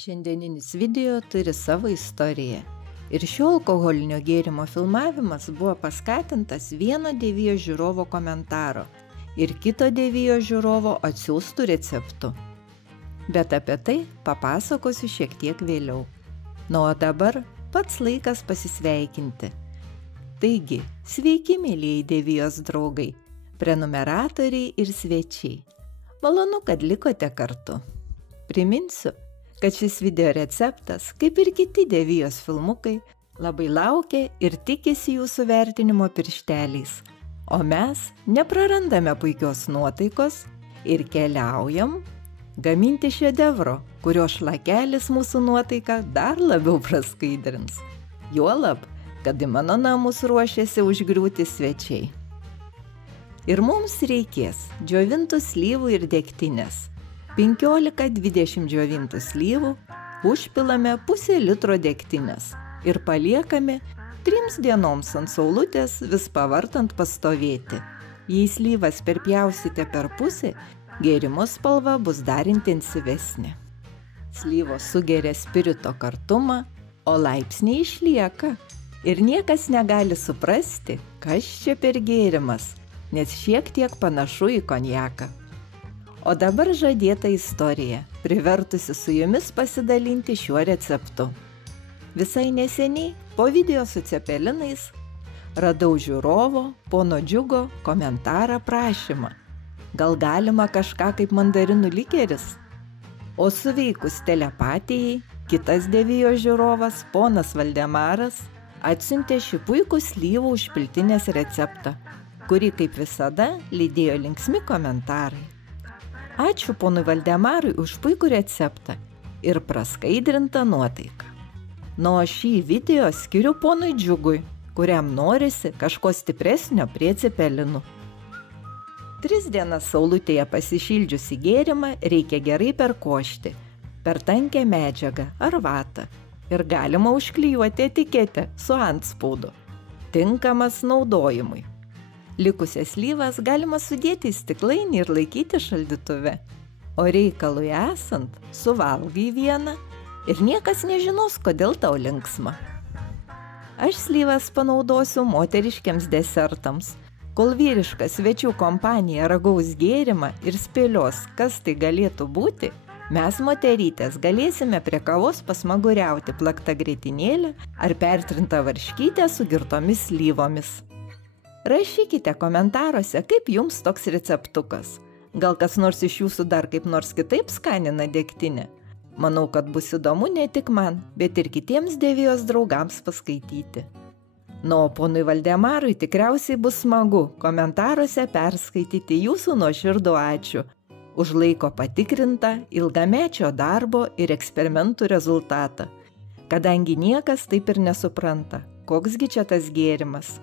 Šiandieninis video turi savo istoriją. Ir šio alkoholinio gėrimo filmavimas buvo paskatintas vieno Devijo žiūrovo komentaro ir kito Devijo žiūrovo atsiųstų receptų. Bet apie tai papasakosiu šiek tiek vėliau. Na, o dabar pats laikas pasisveikinti. Taigi, sveiki, mėlyjei Devijos draugai, prenumeratoriai ir svečiai. Malonu, kad likote kartu. Priminsiu, kad šis video receptas, kaip ir kiti Devijos filmukai, labai laukia ir tikisi jūsų vertinimo piršteliais. O mes neprarandame puikios nuotaikos ir keliaujam gaminti šedevro, kurio šlakelis mūsų nuotaiką dar labiau praskaidrins. Juolab, kad į mano namus ruošiasi užgriūti svečiai. Ir mums reikės džiovintų slyvų ir degtinės. 15-20 džiovintų slyvų užpilame pusę litro degtinės ir paliekame 3 dienoms ant saulutės vis pavartant pastovėti. Jei slyvas perpjausite per pusę, gėrimo spalva bus dar intensyvesnė. Slyvos sugeria spirito kartumą, o laipsniai išlieka. Ir niekas negali suprasti, kas čia per gėrimas, nes šiek tiek panašu į konjaką. O dabar žadėta istorija, privertusi su jumis pasidalinti šiuo receptu. Visai neseniai, po video su cepelinais, radau žiūrovo, pono Džiugo, komentarą prašymą. Gal galima kažką kaip mandarinų likeris? O suveikus telepatijai, kitas Devijo žiūrovas, ponas Valdemaras, atsiuntė šį puikų slyvų užpiltinės receptą, kurį kaip visada lydėjo linksmi komentarai. Ačiū ponui Valdemarui už puikų receptą ir praskaidrintą nuotaiką. Na, o šį video skiriu ponui Džiugui, kuriam norisi kažko stipresnio prie cepelinų. 3 dienas saulutėje pasišildžiusi gėrimą reikia gerai perkošti, per tankę medžiagą ar vatą ir galima užklijuoti etiketę su antspaudu. Tinkamas naudojimui. Likusias slyvas galima sudėti į stiklainį ir laikyti šaldytuve. O reikalui esant, suvalgai vieną ir niekas nežinos, kodėl tau linksma. Aš slyvas panaudosiu moteriškiams desertams. Kol vyriška svečių kompanija ragaus gėrimą ir spėlios, kas tai galėtų būti, mes moterytės galėsime prie kavos pasmaguriauti plakta grietinėlę ar pertrintą varškytę su girtomis slyvomis. Rašykite komentaruose, kaip jums toks receptukas. Gal kas nors iš jūsų dar kaip nors kitaip skanina degtinę? Manau, kad bus įdomu ne tik man, bet ir kitiems Devijos draugams paskaityti. Na, o ponui Valdemarui tikriausiai bus smagu komentaruose perskaityti jūsų nuoširdų ačiū už laiko patikrintą, ilgamečio darbo ir eksperimentų rezultatą, kadangi niekas taip ir nesupranta, koksgi čia tas gėrimas.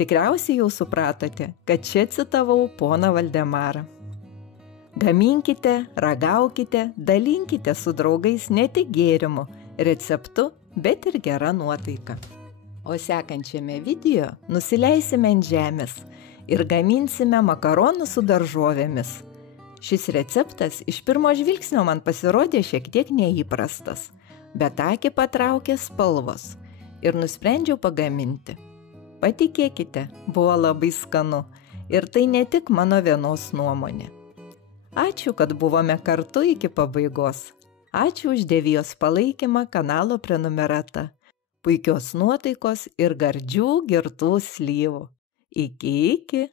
Tikriausiai jau supratote, kad čia citavau poną Valdemarą. Gaminkite, ragaukite, dalinkite su draugais ne tik gėrimu, receptu, bet ir gera nuotaika. O sekančiame video nusileisime ant žemės ir gaminsime makaronų su daržovėmis. Šis receptas iš pirmo žvilgsnio man pasirodė šiek tiek neįprastas, bet akį patraukė spalvos ir nusprendžiau pagaminti. Patikėkite, buvo labai skanu ir tai ne tik mano vienos nuomonė. Ačiū, kad buvome kartu iki pabaigos. Ačiū už Devijos palaikymą kanalo prenumerata. Puikios nuotaikos ir gardžių girtų slyvų. Iki.